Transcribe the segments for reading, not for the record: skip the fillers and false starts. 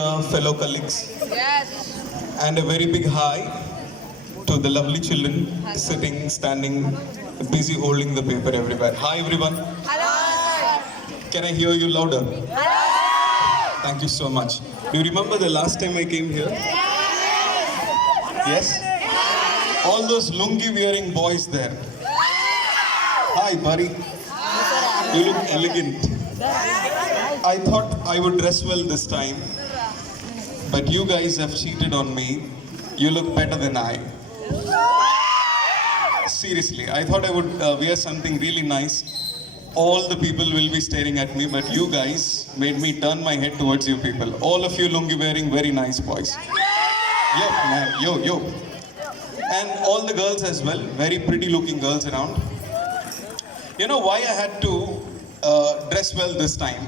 Fellow colleagues, Yes. and a very big hi to the lovely children sitting, standing, busy holding the paper everywhere. Hi everyone. Hello. Can I hear you louder? Hello. Thank you so much. Do you remember the last time I came here? Yes? All those lungi wearing boys there. Hi buddy. You look elegant. I thought I would dress well this time, but you guys have cheated on me. You look better than I. Seriously, I thought I would wear something really nice. All the people will be staring at me, but you guys made me turn my head towards you people. All of you lungi wearing very nice boys. Yo, man, yo. And all the girls as well, very pretty looking girls around. You know why I had to dress well this time?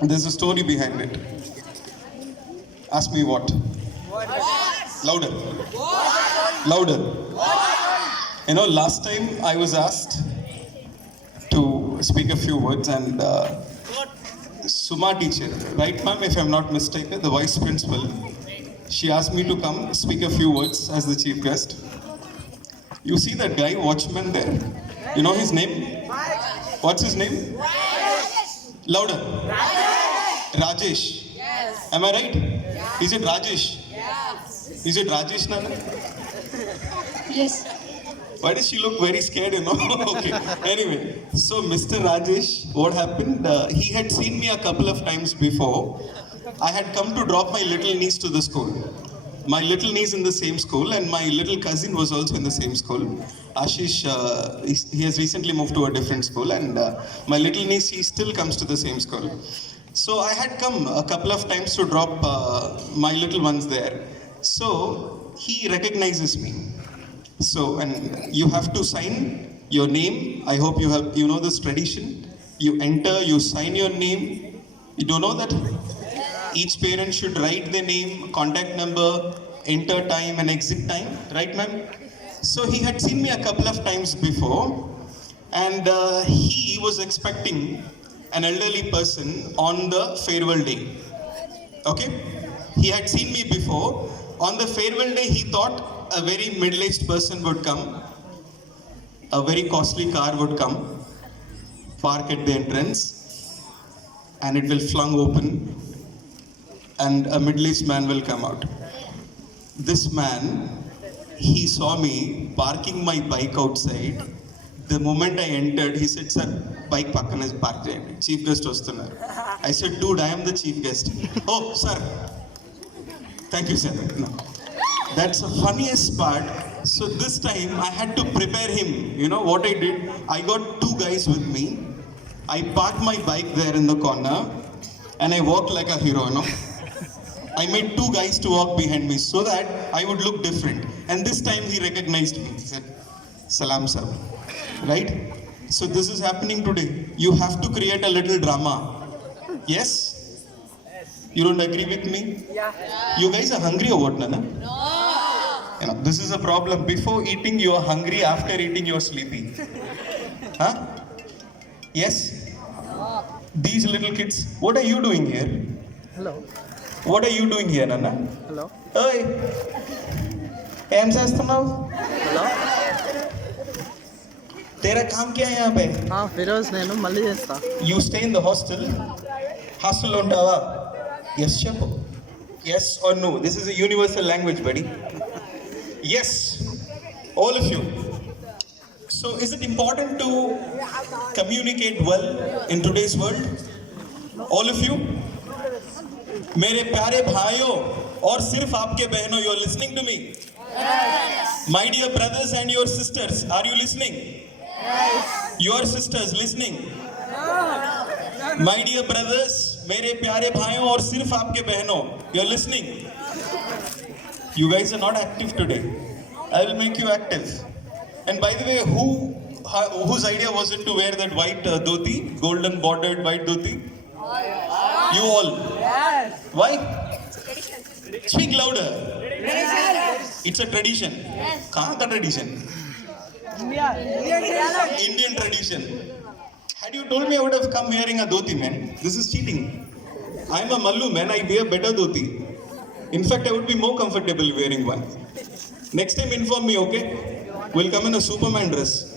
There's a story behind it. Ask me what? Louder. Louder. You know, last time I was asked to speak a few words, and Suma teacher, right ma'am, if I'm not mistaken, the vice principal, she asked me to come speak a few words as the chief guest. You see that guy, watchman there? You know his name? What's his name? Louder. Rajesh. Yes. Am I right? Is it Rajesh? Yes. Is it Rajesh Nana? Yes. Why does she look very scared, you know? Okay. Anyway, so Mr. Rajesh, what happened? He had seen me a couple of times before. I had come to drop my little niece to the school. My little niece in the same school, and my little cousin was also in the same school. Ashish, he has recently moved to a different school, and my little niece, she still comes to the same school. So I had come a couple of times to drop my little ones there. So he recognizes me. So, and you have to sign your name. I hope you know this tradition. You enter, you sign your name. You don't know that? Each parent should write their name, contact number, enter time and exit time. Right, ma'am? So he had seen me a couple of times before, and he was expecting an elderly person on the farewell day. Okay? He had seen me before. On the farewell day, he thought a very middle-aged person would come. A very costly car would come, park at the entrance, and it will flung open, and a middle-aged man will come out. This man, he saw me parking my bike outside. The moment I entered, he said, "Sir, bike pakkana is parked. Chief guest vastunar." I said, "Dude, I am the chief guest." "Oh, sir. Thank you, sir." No. That's the funniest part. So this time I had to prepare him. You know what I did? I got two guys with me. I parked my bike there in the corner, and I walked like a hero, you know. I made two guys to walk behind me so that I would look different. And this time he recognized me. He said, "Salam, sir." Right? So this is happening today. You have to create a little drama. Yes? You don't agree with me? You guys are hungry or what, Nana? No. You know, this is a problem. Before eating, you are hungry. After eating, you are sleepy. Huh? Yes? These little kids, what are you doing here? Hello. What are you doing here, Nana? Hello. Hey! ఏం చేస్తున్నావు? Hello. तेरा काम क्या है यहाँ पे? ఫిరోజ్ నేను మళ్ళీ చేస్తా. You stay in the hostel? హాస్టల్లో ఉంటావా? Yes, చెప్పు. Yes or no? This is a universal language, buddy. Yes, all of you. So, is it important to communicate well in today's world? All of you? मेरे प्यारे भाइयों और सिर्फ आपके बहनों, you are listening to me? Yes. My dear brothers and your sisters, are you listening? Yes. Your sisters listening? No. My dear brothers, मेरे प्यारे भाइयों और सिर्फ आपके बहनों, you are listening? You guys are not active today. I will make you active. And by the way, whose idea was it to wear that white dhoti, golden bordered white dhoti? You all. Yes. Why? Speak louder. It's a tradition. Yes. कहाँ का tradition? India. Indian tradition. Had you told me, I would have come wearing a dhoti, man. This is cheating. I'm a Mallu man, I wear better dhoti. In fact, I would be more comfortable wearing one. Next time inform me, okay? We'll come in a Superman dress.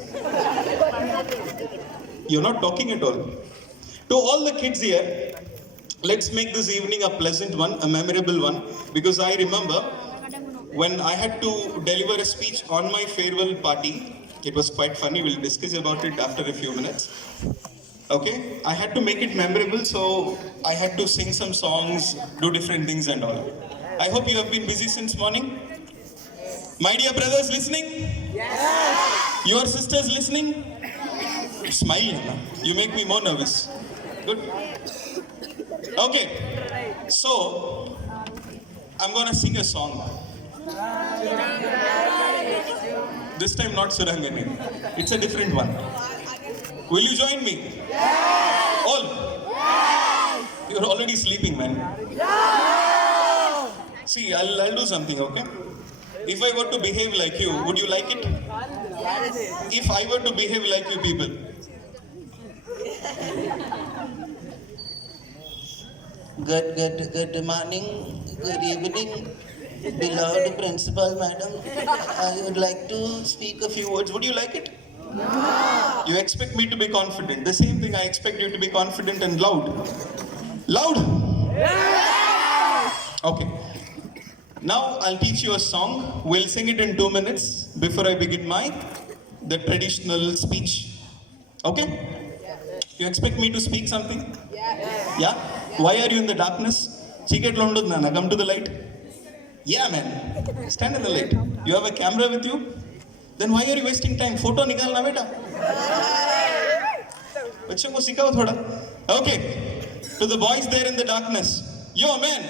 You're not talking at all. To all the kids here, let's make this evening a pleasant one, a memorable one, because I remember when I had to deliver a speech on my farewell party. It was quite funny. We'll discuss about it after a few minutes. Okay, I had to make it memorable, so I had to sing some songs, do different things and all. I hope you have been busy since morning. My dear brothers listening? Yes. Your sisters listening? Smile, Anna. You make me more nervous. Good. Okay, so I'm gonna sing a song. This time not Surangani. It's a different one. Will you join me? Yes. All? Yes. You're already sleeping, man. No. See, I'll do something, okay? If I were to behave like you, would you like it? Yes. If I were to behave like you people. Good morning, good evening, beloved principal madam. I would like to speak a few words. Would you like it? No. You expect me to be confident. The same thing I expect you to be confident and loud. Loud? Yes. Okay. Now I'll teach you a song. We'll sing it in 2 minutes before I begin the traditional speech. Okay? You expect me to speak something? Yes. Yeah? Why are you in the darkness? Chiket londud nana, come to the light. Yeah, man. Stand in the light. You have a camera with you? Then why are you wasting time? Photo nikalna beta. बच्चों को सिखाओ थोड़ा. Okay. To the boys there in the darkness. Yo, man.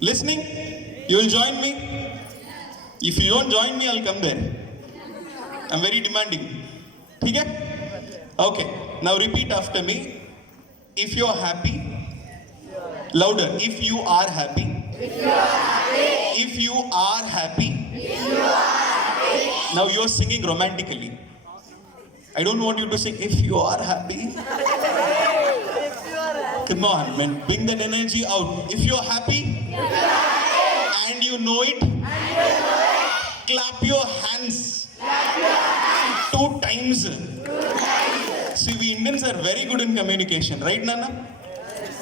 Listening? You will join me? If you don't join me, I'll come there. I'm very demanding. ठीक है? Okay. Now repeat after me. If you're happy, louder. If you are happy. If you are happy. If you are happy. If you are happy. Now you're singing romantically. I don't want you to sing if you are happy. Come on, man. Bring that energy out. If you're happy, and you know it, clap your hands. 2 times. See, we Indians are very good in communication, right, Nana?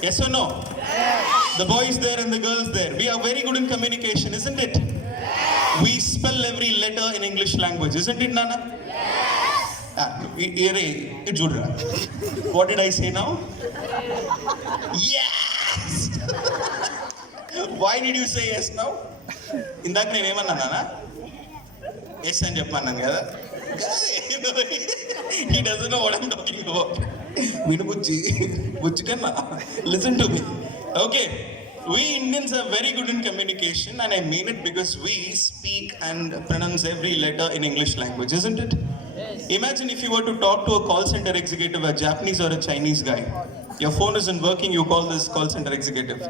Yes or no? Yes. The boys there and the girls there, we are very good in communication, isn't it? Yes. We spell every letter in English language, isn't it, Nana? Yes. What did I say now? Yes! Why did you say yes now? Indak nenu emanna Nana? Yes అని చెప్పన్నాను కదా. He doesn't know what I'm talking about. Vinu Bujji, Bujji kanna. Listen to me. Okay, we Indians are very good in communication, and I mean it because we speak and pronounce every letter in English language, isn't it? Yes. Imagine if you were to talk to a call center executive, a Japanese or a Chinese guy. Your phone isn't working, you call this call center executive.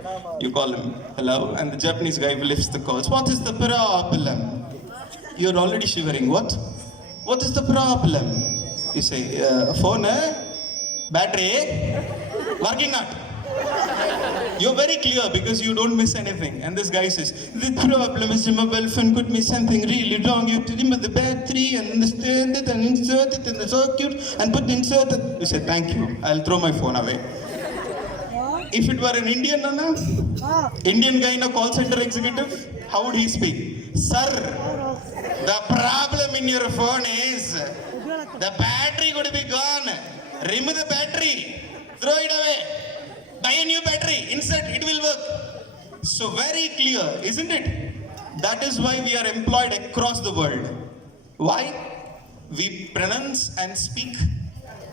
You call him, hello, and the Japanese guy lifts the calls. What is the problem? You're already shivering. What is the problem? You say, phone, battery, working not. You're very clear because you don't miss anything. And this guy says, the problem is your mobile phone could miss something really wrong. You have to remove the battery and understand it and insert it in the circuit and put the insert it. You say, thank you. I'll throw my phone away. If it were an Indian, Nana, Indian guy in a call center executive, how would he speak? Sir, the problem in your phone is the battery could be gone. Remove the battery. Throw it away. Buy a new battery. Insert. It will work. So very clear, isn't it? That is why we are employed across the world. Why? We pronounce and speak.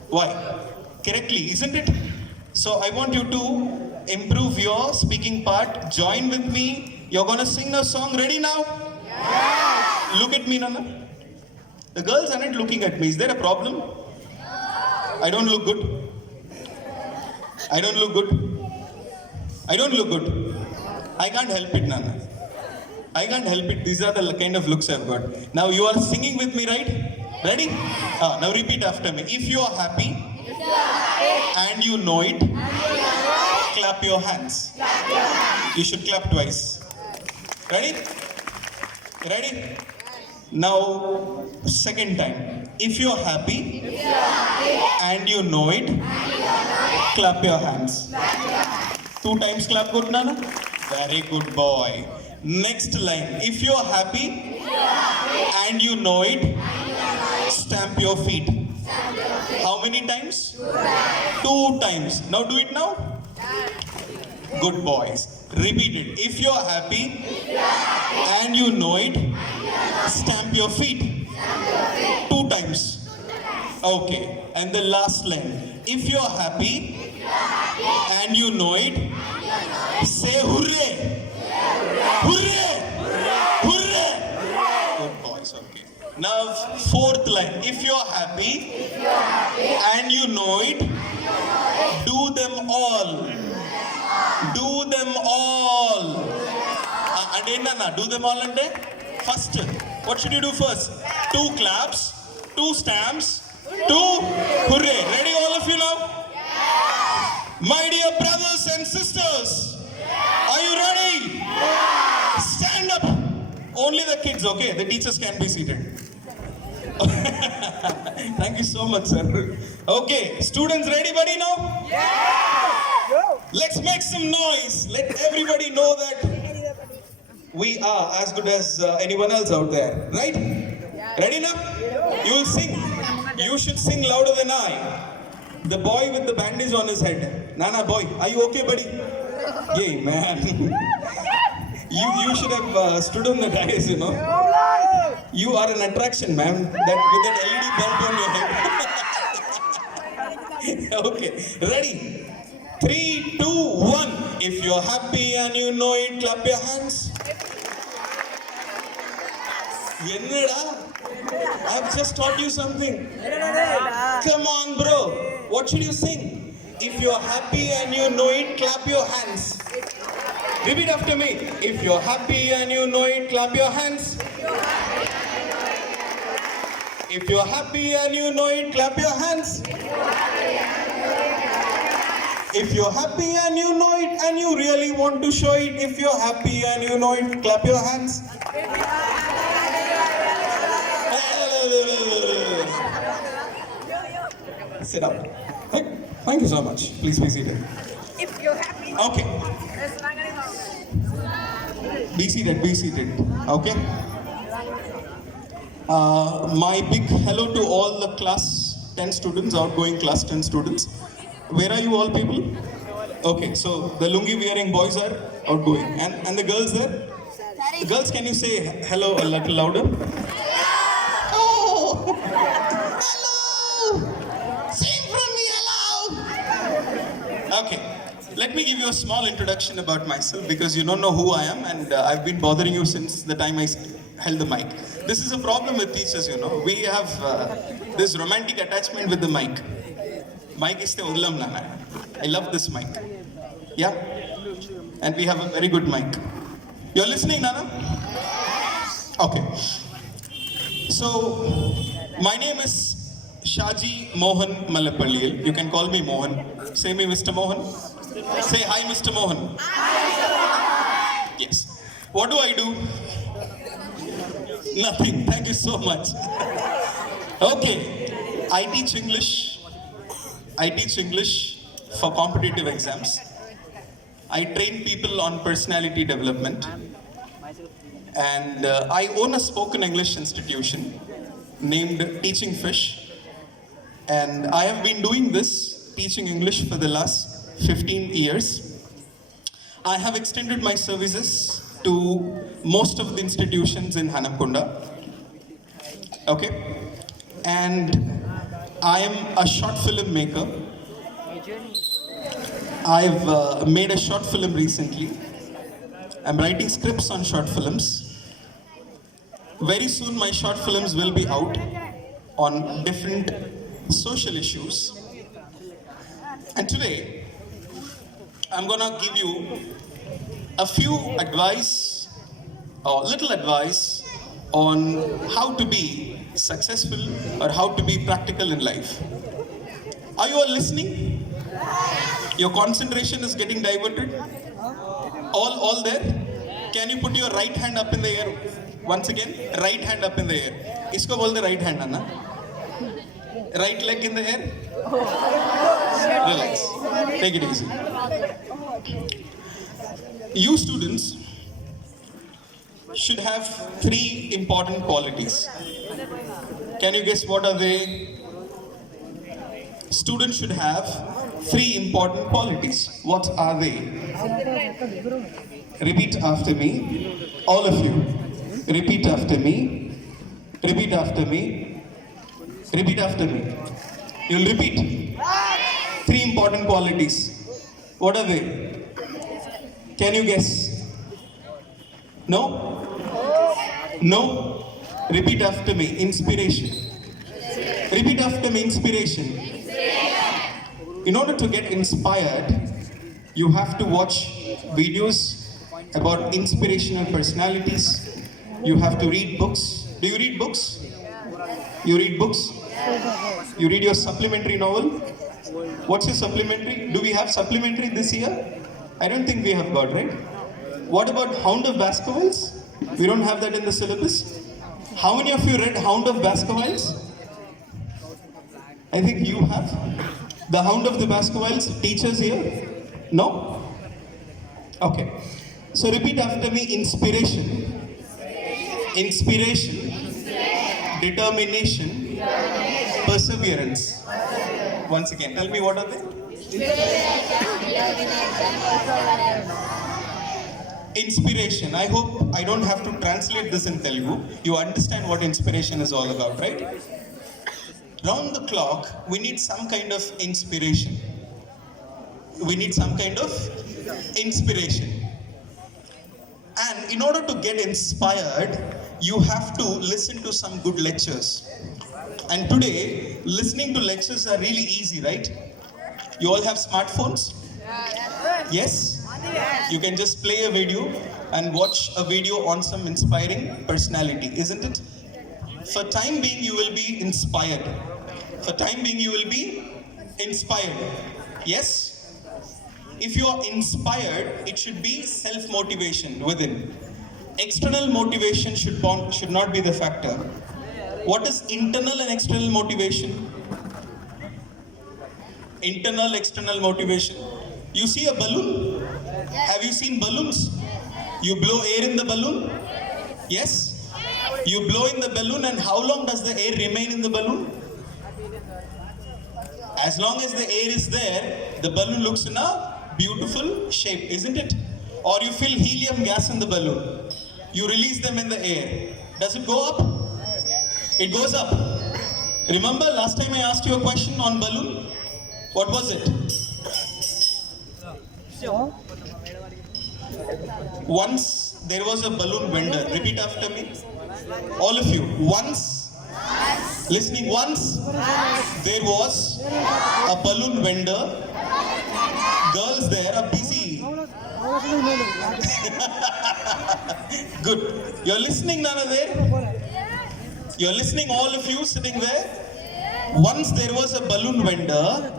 Why? Correctly, isn't it? So I want you to improve your speaking part. Join with me. You're gonna sing a song. Ready now? Yes. Look at me, Nana. The girls aren't looking at me. Is there a problem? I don't look good. I don't look good. I don't look good. I can't help it, Nana. I can't help it. These are the kind of looks I've got. Now you are singing with me, right? Ready? Now repeat after me. If you are happy, and you know it, clap your hands. You should clap twice. Ready? Ready? Now, second time. If you're happy and you know it, clap your hands. 2 times clap, good Nana? Very good boy. Next line. If you're happy and you know it, stamp your feet. How many times? 2 times. Now do it now. Good boys. Repeat it. If you're happy and you know it, stamp your feet. 2 times. Okay. And the last line. If you're happy and you know it, say hooray. Hooray. Hooray. Good boys. Okay. Now 4th line. If you're happy and you know it, do them all. Do them all. And enna do them all ante first. What should you do first? 2 claps, 2 stamps, 2 hooray. Ready all of you now? My dear brothers and sisters, are you ready? Stand up. Only the kids, okay? The teachers can be seated. Thank you so much, sir. Okay, students ready, buddy now? Let's make some noise. Let everybody know that we are as good as anyone else out there, right? Ready now? You will sing. You should sing louder than I. The boy with the bandage on his head. Nana boy, are you okay, buddy? Yay, man. you should have stood on the dais, you know. You are an attraction, ma'am. That with that LED bulb on your head. Okay, ready? 3, 2, 1. If you're happy and you know it, clap your hands. Yenada? I've just taught you something. Come on, bro. What should you sing? If you're happy and you know it, clap your hands. Repeat after me. If you're happy and you know it, clap your hands. If you're happy and you know it, clap your hands. If you're happy and you know it and you really want to show it, if you're happy and you know it, clap your hands. Sit down. Thank you so much. Please be seated. If you're happy. Okay. Be seated, be seated. Okay. My big hello to all the class 10 students, outgoing class 10 students. Where are you all people? Okay, so the lungi wearing boys are outgoing. And the girls there? The girls, can you say hello a little louder? Oh! Hello! Sing from me, hello! Okay, let me give you a small introduction about myself because you don't know who I am and I've been bothering you since the time I held the mic. This is a problem with teachers, you know. We have this romantic attachment with the mic. Mic is the udlam nana. I love this mic. Yeah? And we have a very good mic. You're listening, Nana? Okay. So, my name is Shaji Mohan Malapalliyil. You can call me Mohan. Say me Mr. Mohan. Say hi, Mr. Mohan. Hi. Yes. What do I do? Nothing. Thank you so much. Okay. I teach English for competitive exams. I train people on personality development. And I own a spoken English institution named Teaching Fish. And I have been doing this, teaching English for the last 15 years. I have extended my services to most of the institutions in Hanapkonda. Okay? And I am a short film maker. I've made a short film recently. I'm writing scripts on short films. Very soon my short films will be out on different social issues. And today, I'm gonna give you a few advice, or little advice on how to be successful or how to be practical in life. Are you all listening? Your concentration is getting diverted. All there. Can you put your right hand up in the air once again? Right hand up in the air. इसको बोलते right hand Anna. Right leg in the air. Relax. Take it easy. You students should have 3 important qualities. Can you guess what are they? Students should have 3 important qualities. What are they? Repeat after me. All of you. Repeat after me. Repeat after me. Repeat after me. You'll repeat. 3 important qualities. What are they? Can you guess? No? No? Repeat after me. Inspiration. Repeat after me. Inspiration. In order to get inspired, you have to watch videos about inspirational personalities. You have to read books. Do you read books? You read books? You read your supplementary novel? What's your supplementary? Do we have supplementary this year? I don't think we have got, right? What about Hound of Baskervilles? We don't have that in the syllabus. How many of you read Hound of Baskervilles? I think you have. The Hound of the Baskervilles, teachers here? No? Okay. So repeat after me. Inspiration. Inspiration. Determination. Perseverance. Once again, tell me what are they? Inspiration. I hope I don't have to translate this in Telugu. You understand what inspiration is all about, right? Round the clock, we need some kind of inspiration. We need some kind of inspiration. And in order to get inspired, you have to listen to some good lectures. And today, listening to lectures are really easy, right? You all have smartphones? Yes? You can just play a video and watch a video on some inspiring personality, isn't it? For time being, you will be inspired. For time being, you will be inspired. Yes? If you are inspired, it should be self-motivation within. External motivation should not be the factor. What is internal and external motivation? Internal, external motivation. You see a balloon? Have you seen balloons? You blow air in the balloon? Yes? You blow in the balloon, and how long does the air remain in the balloon? As long as the air is there, the balloon looks in a beautiful shape, isn't it? Or you fill helium gas in the balloon. You release them in the air. Does it go up? It goes up. Remember last time I asked you a question on balloon? What was it? Once there was a balloon vendor. Repeat after me. All of you. Once. Listening. Once there was a balloon vendor. Girls there are busy. Good. You're listening, Nana there? You're listening, all of you sitting there? Once there was a balloon vendor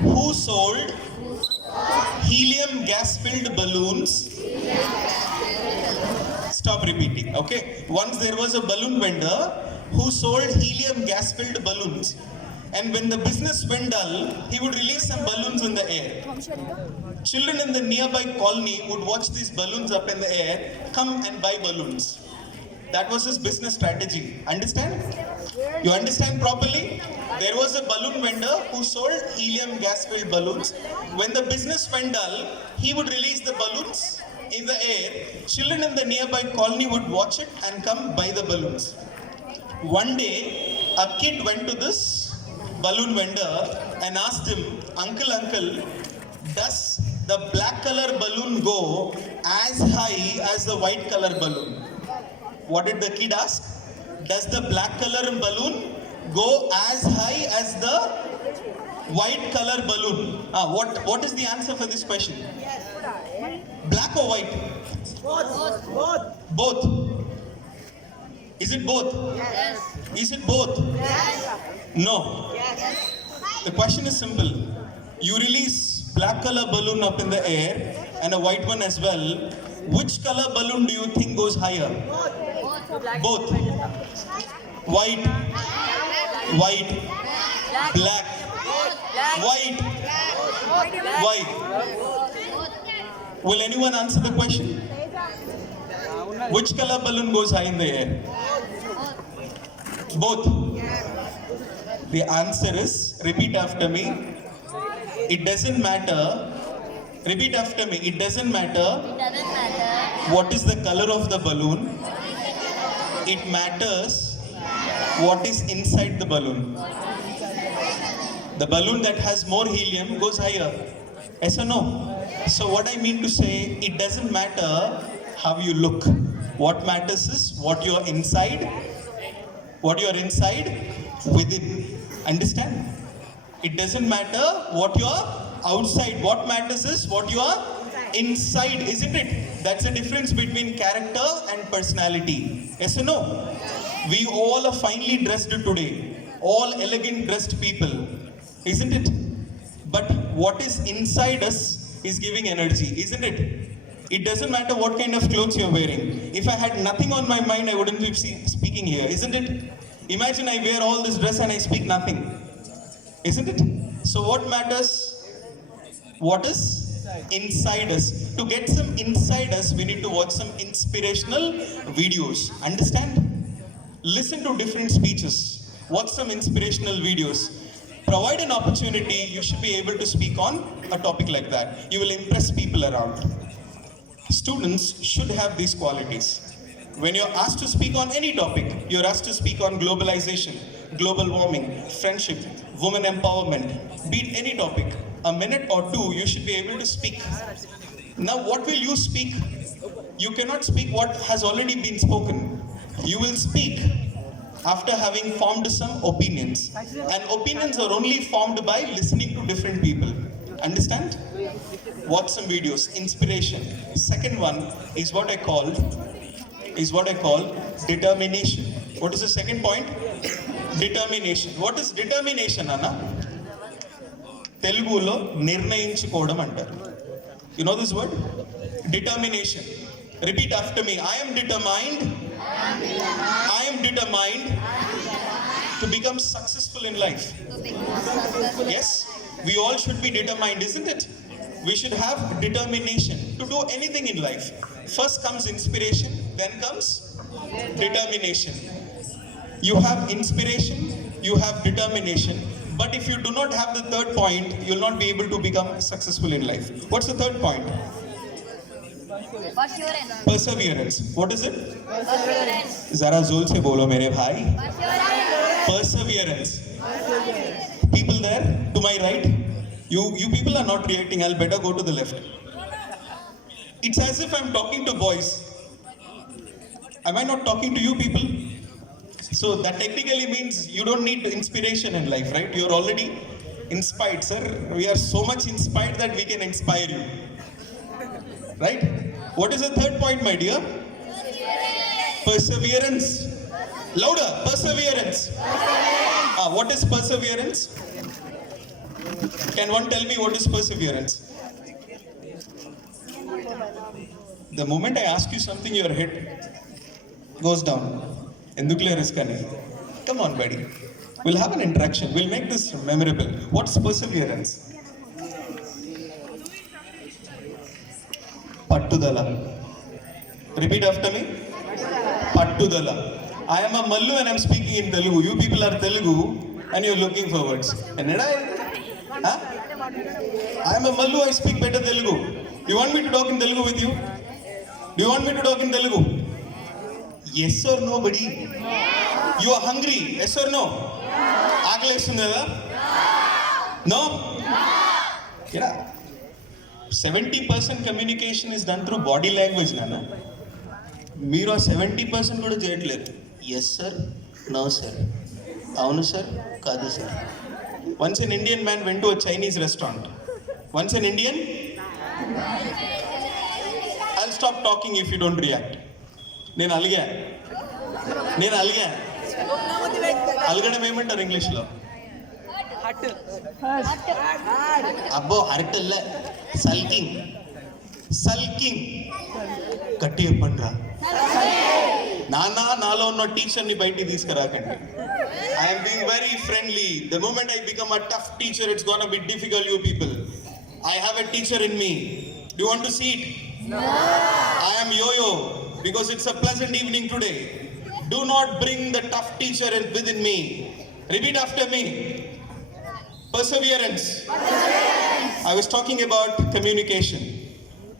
who sold helium gas filled balloons. Stop repeating, okay? Once there was a balloon vendor who sold helium gas filled balloons. And when the business went dull, he would release some balloons in the air. Children in the nearby colony would watch these balloons up in the air, come and buy balloons. That was his business strategy. Understand? You understand properly? There was a balloon vendor who sold helium gas filled balloons. When the business went dull, he would release the balloons in the air. Children in the nearby colony would watch it and come buy the balloons. One day, a kid went to this balloon vendor and asked him, Uncle, does the black color balloon go as high as the white color balloon? What did the kid ask? Does the black color balloon go as high as the white color balloon? What is the answer for this question? Black or white? Both. Is it both? Yes. Is it both? Yes. No. Yes. The question is simple. You release black color balloon up in the air and a white one as well. Which color balloon do you think goes higher? Both. White, white, black, white, white. Will anyone answer the question? Which color balloon goes high in the air? Both. The answer is, repeat after me. It doesn't matter. Repeat after me. It doesn't matter what is the color of the balloon. It matters what is inside the balloon. The balloon that has more helium goes higher. Yes or no? So what I mean to say, it doesn't matter how you look. What matters is what you're inside. What you're inside within. Understand? It doesn't matter what you're outside. What matters is what you are inside, isn't it? That's the difference between character and personality. Yes or no? We all are finely dressed today. All elegant dressed people. Isn't it? But what is inside us is giving energy, isn't it? It doesn't matter what kind of clothes you're wearing. If I had nothing on my mind, I wouldn't be speaking here, isn't it? Imagine I wear all this dress and I speak nothing. Isn't it? So what matters? What is inside us? To get some inside us, we need to watch some inspirational videos. Understand? Listen to different speeches. Watch some inspirational videos. Provide an opportunity, you should be able to speak on a topic like that. You will impress people around. Students should have these qualities. When you're asked to speak on any topic, you're asked to speak on globalization, global warming, friendship, women empowerment, be it any topic, a minute or two, you should be able to speak. Now, what will you speak? You cannot speak what has already been spoken. You will speak after having formed some opinions. And opinions are only formed by listening to different people. Understand? Watch some videos, inspiration. Second one is what I call determination. What is the second point? Determination. What is determination, Anna? Telugulo nirnayinchukodam antaru. You know this word? Determination. Repeat after me. I am determined to become successful in life. Yes, we all should be determined, isn't it? We should have determination to do anything in life. First comes inspiration, then comes determination. You have inspiration, you have determination, but if you do not have the third point, you will not be able to become successful in life. What's the third point? Perseverance. What is it? Zara zul se bolo mere bhai. Perseverance. People there to my right, you people are not reacting. I'll better go to the left. It's as if I'm talking to boys. Am I not talking to you people? So that technically means you don't need inspiration in life, right? You're already inspired, sir. We are so much inspired that we can inspire you. Right? What is the third point, my dear? Perseverance. Louder. Perseverance. What is perseverance? Can one tell me what is perseverance? The moment I ask you something, your head goes down. Endukle risk ani. Come on, buddy. We'll have an interaction. We'll make this memorable. What's perseverance? Pattudala. Repeat after me. Pattudala. I am a Mallu and I'm speaking in Telugu. You people are Telugu and you're looking for words. Huh? I am a Mallu, I speak better Telugu. You want me to talk in Telugu with you? Do you want me to talk in Telugu? Yes or no, buddy? You are hungry? Yes or no? Aglesundada? No? Yeah. 70% communication is done through body language, Nana. మీరు 70% కూడా చేయట్లేదు. Yes sir, no sir, అవును sir, కాదు sir. Once an Indian man went to a Chinese restaurant. Once an Indian? I'll stop talking if you don't react. నేను అలిగా. అలగడం ఏమంటారు ఇంగ్లీష్లో? అబ్బో అరటల్ల sulking sulking గట్టి చెప్పండిరా నాన్న నాలో ఉన్న టీచర్ని బయటికి తీసుకురాకండి I'm being very friendly the moment I become a tough teacher it's gonna be difficult you people I have a teacher in me do want to see it I am yo-yo because it's a pleasant evening today. Do not bring the tough teacher within me. Repeat after me. Perseverance. I was talking about communication.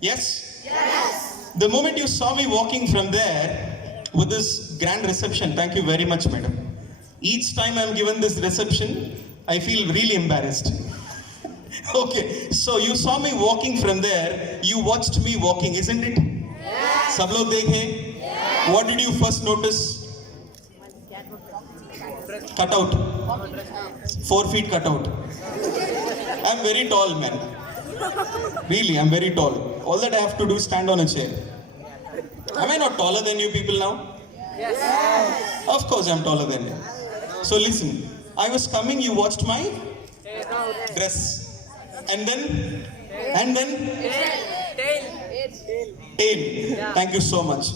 Yes? Yes. The moment you saw me walking from there with this grand reception, thank you very much, madam. Each time I'm given this reception, I feel really embarrassed. Okay, so you saw me walking from there, you watched me walking, isn't it? Yes. Sab log dekhe? Yes. What did you first notice? Cut out. 4 feet cut out. I'm very tall, man. Really, I'm very tall. All that I have to do is stand on a chair. Am I not taller than you people now? Yes. Of course I'm taller than you. So listen, I was coming, you watched my dress. And then tail. Thank you so much.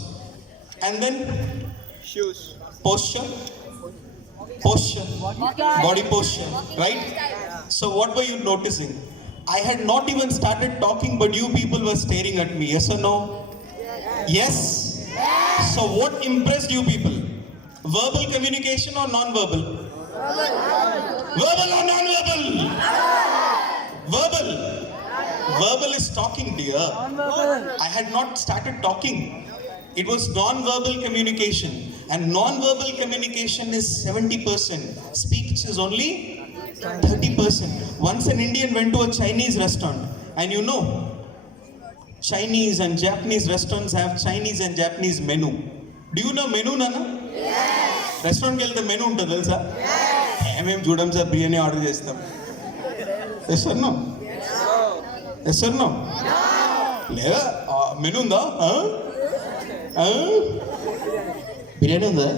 And then shoes. Posture, body posture, right? So what were you noticing? I had not even started talking, but you people were staring at me. Yes or no? Yes. So what impressed you people? Verbal communication or non-verbal? Verbal or non-verbal? Verbal. Verbal is talking, dear. I had not started talking. It was non-verbal communication. And non-verbal communication is 70%. Speech is only 30%. Once an Indian went to a Chinese restaurant, and you know, Chinese and Japanese restaurants have Chinese and Japanese menu. Do you know menu, Nana? Yes. Restaurant ke velte menu untadu telsa? Yes. Em chudam sa biryani order chestam. Yes or no? Yes or no? లేదా menu ఉందా బిర్యానీ ఉందా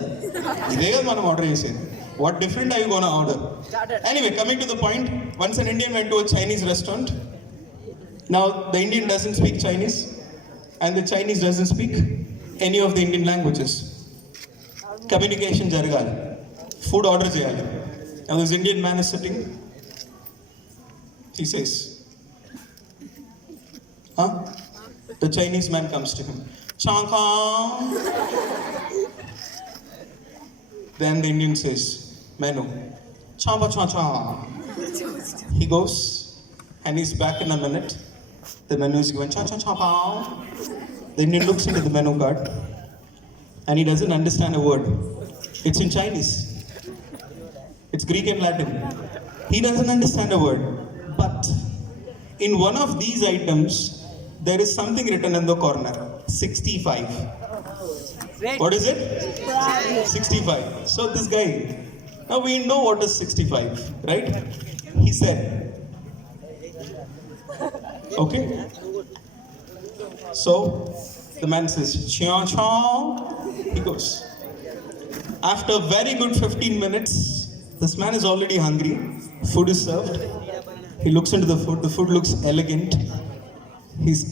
ఇదే కదా మనం order చేసేది what different I gonna order anyway coming to the point once an Indian went to a Chinese restaurant now the Indian doesn't speak Chinese and the Chinese doesn't speak any of the Indian languages communication జరగాలి food order చేయాలి now this Indian man is sitting he says the Chinese man comes to him Chanka. Then the Indian says menu Champa cha cha. He goes and he's back in a minute. The menu is given cha cha cha pa. The Indian looks into the menu card and he doesn't understand a word. It's in Chinese, it's Greek and Latin. He doesn't understand a word. But in one of these items, there is something written in the corner, 65. What is it? 65. So this guy, now we know what is 65, right? He said, okay. So the man says, chia cha. He goes. After very good 15 minutes, this man is already hungry. Food is served. He looks into the food looks elegant,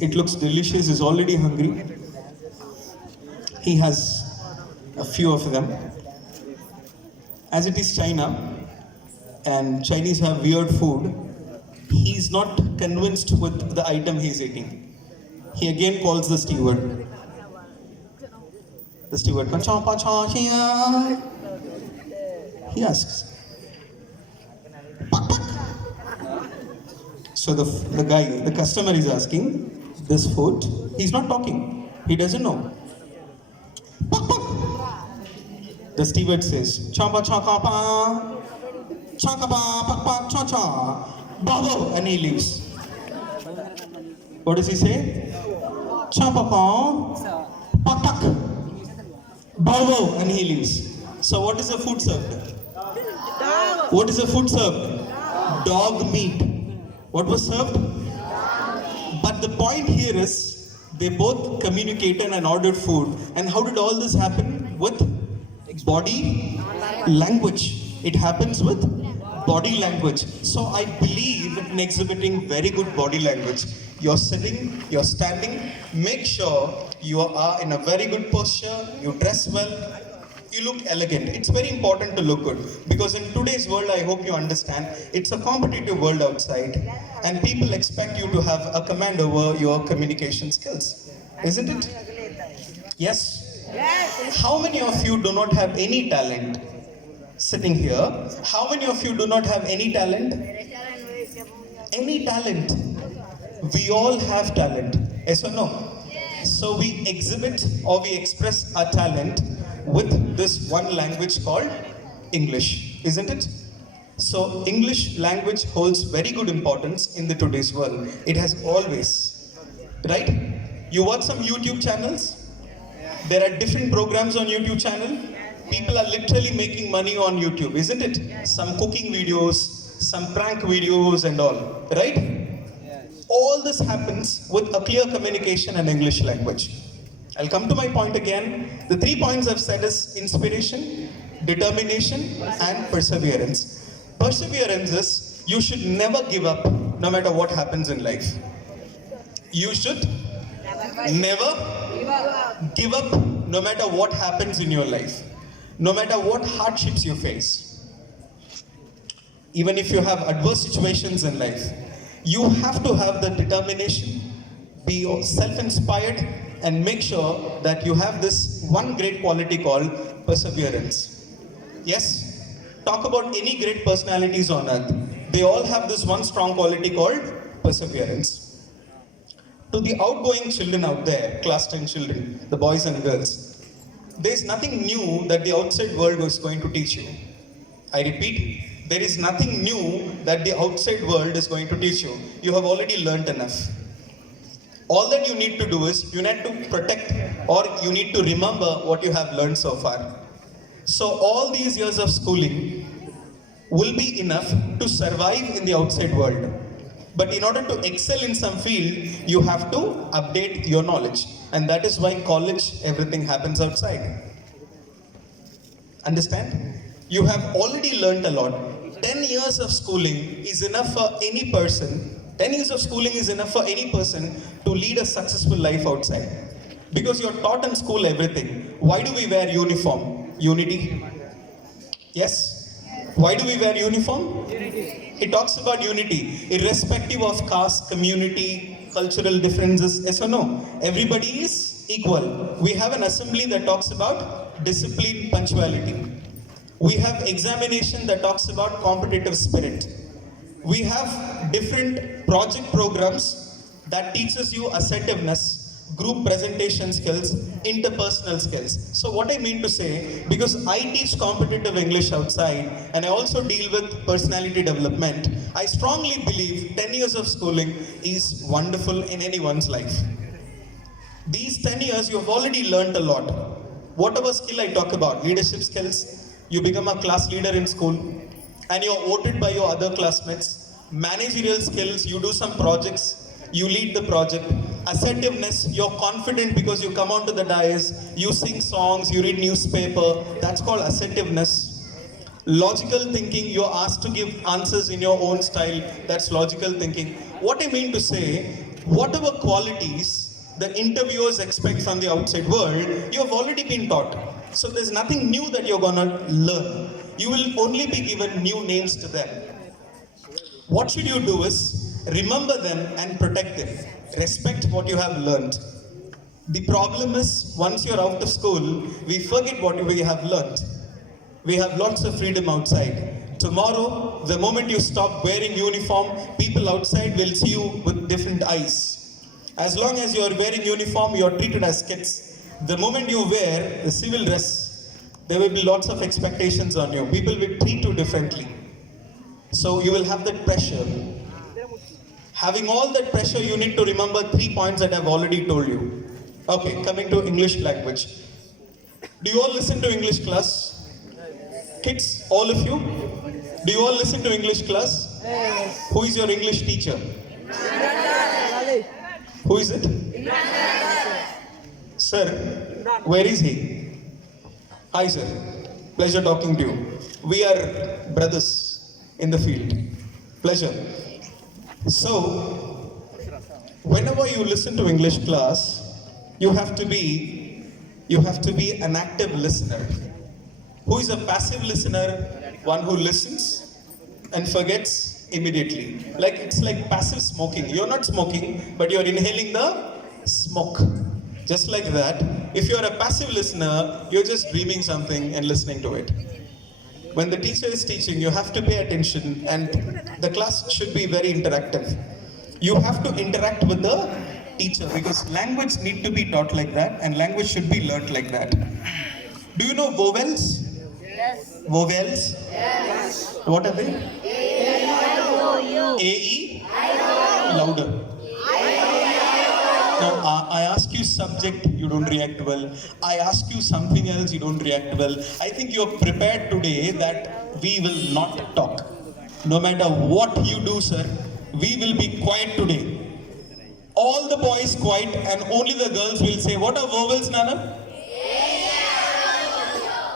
it looks delicious, he's already hungry. He has a few of them. As it is China, and Chinese have weird food, he's not convinced with the item he's eating. He again calls the steward. The steward, he asks, so the guy, the customer is asking this food. He's not talking. He doesn't know. The steward says, "Champa chaka pa, chaka pa, pak pak cha cha, babo," and he leaves. What does he say? Champa pa, pak pak, babo, and he leaves. So what is the food served? What is the food served? Dog meat. What was served? But the point here is, they both communicated and ordered food. And how did all this happen? With body language. It happens with body language. So I believe in exhibiting very good body language. You're sitting, you're standing, make sure you are in a very good posture, you dress well, you look elegant. It's very important to look good because in today's world, I hope you understand, it's a competitive world outside and people expect you to have a command over your communication skills. Isn't it? Yes? How many of you do not have any talent? Sitting here, how many of you do not have any talent? Any talent? We all have talent. Yes or no? So we exhibit or we express our talent with this one language called English, isn't it? So English language holds very good importance in the today's world. It has always, right? You watch some YouTube channels? There are different programs on YouTube channel. People are literally making money on YouTube, isn't it? Some cooking videos, some prank videos and all, right? All this happens with a clear communication and English language. I'll come to my point again. The 3 points I've said is inspiration, determination and perseverance. Perseverance is you should never give up no matter what happens in life. You should never give up no matter what happens in your life. No matter what hardships you face. Even if you have adverse situations in life, you have to have the determination, be self-inspired and make sure that you have this one great quality called perseverance. Yes? Talk about any great personalities on earth. They all have this one strong quality called perseverance. To the outgoing children out there, class 10 children, the boys and girls, there's nothing new that the outside world is going to teach you. I repeat, there is nothing new that the outside world is going to teach you. You have already learnt enough. All that you need to do is, you need to protect or you need to remember what you have learned so far. So all these years of schooling will be enough to survive in the outside world. But in order to excel in some field, you have to update your knowledge. And that is why college, everything happens outside. Understand? You have already learned a lot. 10 years of schooling is enough for any person. 10 years of schooling is enough for any person to lead a successful life outside. Because you're taught in school everything. Why do we wear uniform? Unity. Yes? Why do we wear uniform? It talks about unity, irrespective of caste, community, cultural differences, yes or no? Everybody is equal. We have an assembly that talks about discipline, punctuality. We have examination that talks about competitive spirit. We have different project programs that teaches you assertiveness, group presentation skills, interpersonal skills. So what I mean to say, because I teach competitive English outside and I also deal with personality development, I strongly believe 10 years of schooling is wonderful in anyone's life. These 10 years you have already learned a lot. Whatever skill I talk about, leadership skills, you become a class leader in school and you're voted by your other classmates. Managerial skills, you do some projects, you lead the project. Assertiveness, you're confident because you come onto the dais, you sing songs, you read newspaper, that's called assertiveness. Logical thinking, you're asked to give answers in your own style, that's logical thinking. What I mean to say, whatever qualities the interviewers expect from the outside world, you have already been taught. So there's nothing new that you're gonna learn. You will only be given new names to them. What should you do is, remember them and protect them. Respect what you have learned. The problem is, once you're out of school, we forget what we have learned. We have lots of freedom outside. Tomorrow, the moment you stop wearing uniform, people outside will see you with different eyes. As long as you're wearing uniform, you're treated as kids. The moment you wear the civil dress, there will be lots of expectations on you. People will treat you differently. So you will have that pressure. Having all that pressure, you need to remember 3 points that I've already told you. Okay, coming to English language. Do you all listen to English class? Kids, all of you? Do you all listen to English class? Yes. Who is your English teacher? Who is it? Sir, where is he? Hi sir, pleasure talking to you. We are brothers. in the field. Pleasure. So, whenever you listen to English class, you have to be an active listener. Who is a passive listener? One who listens and forgets immediately. Like it's like passive smoking. You're not smoking, but you're inhaling the smoke. Just like that, if you're a passive listener, you're just dreaming something and listening to it. When the teacher is teaching, you have to pay attention, and the class should be very interactive. You have to interact with the teacher because language need to be taught like that, and language should be learnt like that. Do you know vowels? Yes. Vowels? Yes. What are they? A-E? Louder. Now, I ask you subject, you don't react well. I ask you something else, you don't react well. I think you're prepared today that we will not talk. No matter what you do, sir, we will be quiet today. All the boys quiet and only the girls will say, what are vowels, Nana?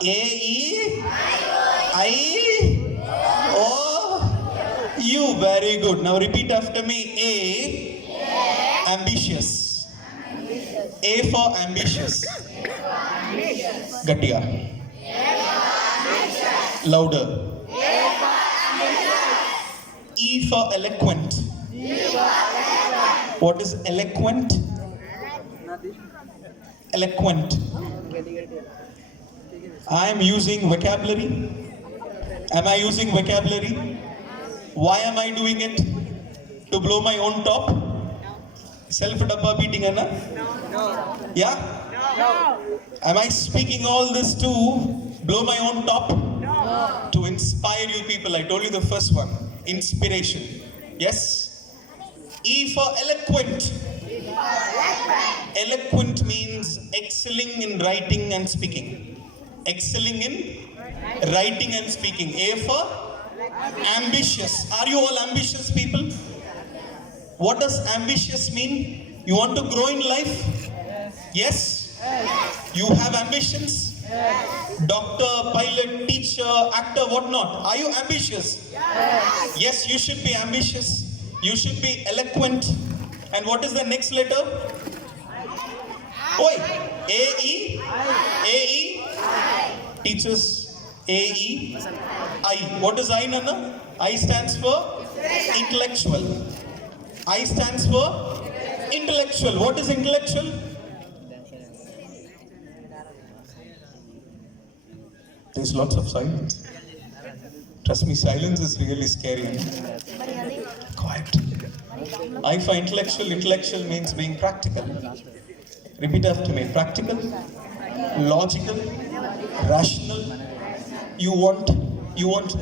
A-E? I? O? You, very good. Now repeat after me. A, ambitious. A for ambitious. Gatiya. Louder. E for eloquent. What is eloquent? Eloquent. I am using vocabulary. Am I using vocabulary? Why am I doing it? To blow my own top? Self-dabba beating, Anna? No. Yeah? No. Am I speaking all this to blow my own top? No. To inspire you people. I told you the first one. Inspiration. Yes? E for eloquent. Eloquent means excelling in writing and speaking. Excelling in writing and speaking. A for ambitious. Are you all ambitious people? What does ambitious mean? You want to grow in life? Yes? You have ambitions? Doctor, pilot, teacher, actor, whatnot. Are you ambitious? Yes, you should be ambitious. You should be eloquent. And what is the next letter? Oi! A-E? A-E? Teachers, A-E? I. What is I, Nana? I stands for intellectual. I stands for intellectual. What is intellectual? There's lots of silence. Trust me, silence is really scary. Quiet. I for intellectual. Intellectual means being practical. Repeat after me. Practical, logical, rational. You want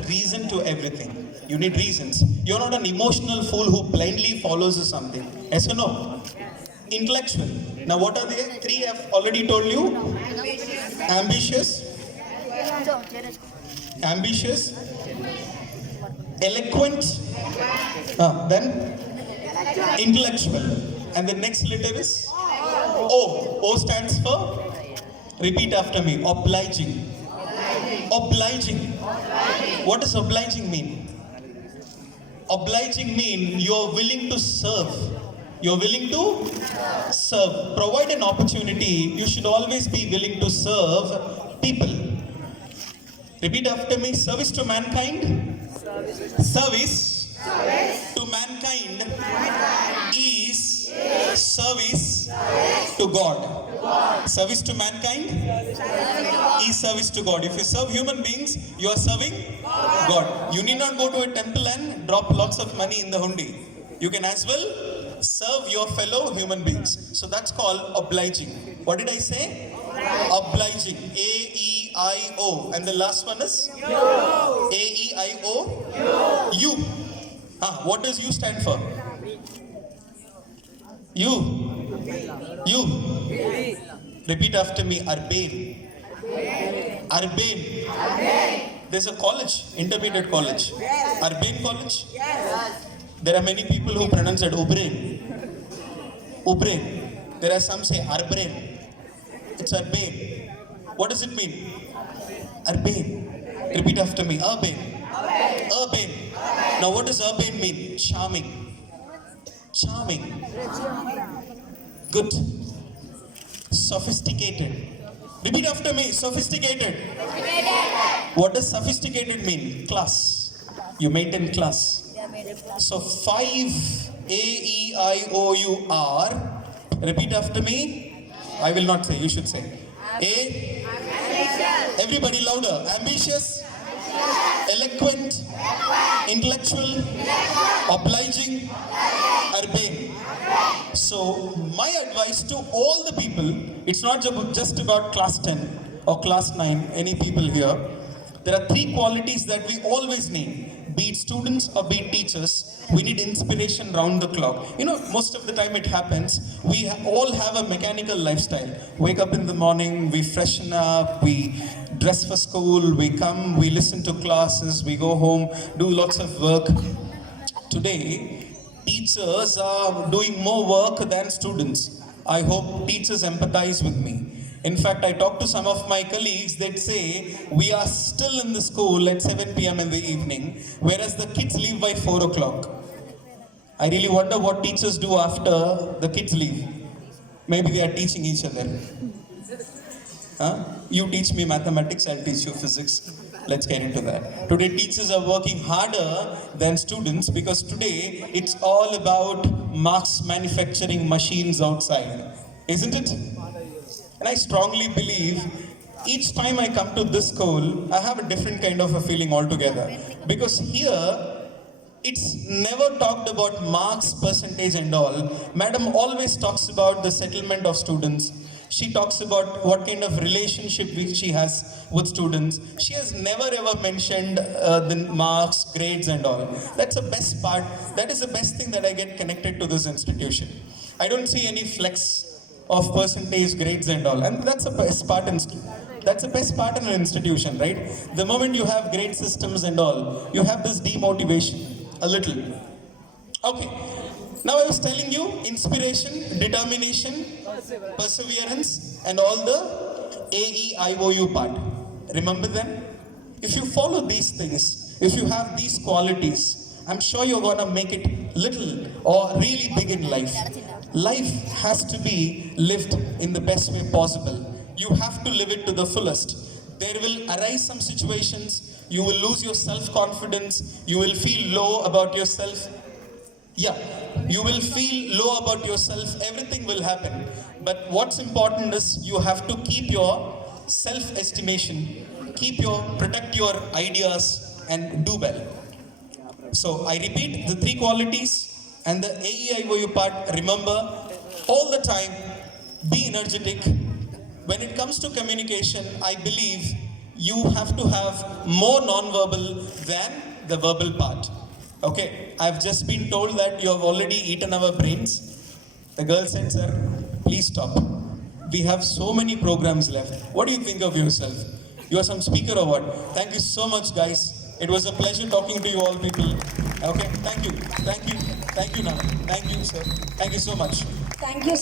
reason to everything. You need reasons. You're not an emotional fool who blindly follows something. Yes or no? Intellectual. Now what are they? Three I've already told you. Ambitious. Ambitious. Eloquent. Then intellectual. And the next letter is O. O stands for, repeat after me, obliging. Obliging. What does obliging mean? Obliging mean you're willing to serve. You're willing to serve. Provide an opportunity. You should always be willing to serve people. Repeat after me. Service to mankind. Service to mankind is service to God. Service to mankind is service to God. If you serve human beings, you are serving God. You need not go to a temple and drop lots of money in the hundi. You can as well serve your fellow human beings. So that's called obliging. What did I say? Obliging. A-E-I-O. And the last one is? A-E-I-O. You. What does you stand for? You. Repeat after me. Urbane. There's a college, intermediate college. Urbane college. There are many people who pronounce it Ubrain. There are some say Arbrain. It's urbane. What does it mean? Urbane. Repeat after me. Urbane. Now, what does urbane mean? Charming. Charming. Good. Sophisticated. Repeat after me. Sophisticated. What does sophisticated mean? Class. You maintain class. So 5 AEIOUR. Repeat after me. I will not say. You should say. A. Everybody louder. Ambitious. Eloquent. Intellectual. Obliging. Urbane. So my advice to all the people, it's not just about class 10 or class 9, any people here. There are 3 qualities that we always need. Be it students or be it teachers, we need inspiration round the clock. You know, most of the time it happens, we all have a mechanical lifestyle. Wake up in the morning, we freshen up, we dress for school, we come, we listen to classes, we go home, do lots of work. Today, teachers are doing more work than students. I hope teachers empathize with me. In fact, I talk to some of my colleagues that say we are still in the school at 7 p.m. in the evening, whereas the kids leave by 4 o'clock. I really wonder what teachers do after the kids leave. Maybe they are teaching each other. Huh? You teach me mathematics, I'll teach you physics. Let's get into that. Today, teachers are working harder than students because today it's all about marks manufacturing machines outside. Isn't it? And I strongly believe each time I come to this school, I have a different kind of a feeling altogether. Because here, it's never talked about marks, percentage and all. Madam always talks about the settlement of students. She talks about what kind of relationship she has with students. She has never ever mentioned the marks, grades and all. That's the best part. That is the best thing that I get connected to this institution. I don't see any flex of percentage, grades and all. And that's the best part in an institution, right? The moment you have grade systems and all, you have this demotivation, a little. Okay. Now I was telling you, inspiration, determination, perseverance, and all the AEIOU part. Remember them? If you follow these things, if you have these qualities, I'm sure you're gonna make it little or really big in life. Life has to be lived in the best way possible. You have to live it to the fullest. There will arise some situations, you will lose your self-confidence, you will feel low about yourself. Yeah, you will feel low about yourself, everything will happen. But what's important is you have to keep your self-estimation, protect your ideas and do well. So I repeat the 3 qualities and the AEIOU part, remember all the time, be energetic. When it comes to communication, I believe you have to have more non-verbal than the verbal part. Okay, I've just been told that you have already eaten our brains. The girl said, sir, please stop. We have so many programs left. What do you think of yourself? You are some speaker or what? Thank you so much, guys. It was a pleasure talking to you all people. Okay, thank you, Nana. Thank you, sir. Thank you so much. Thank you.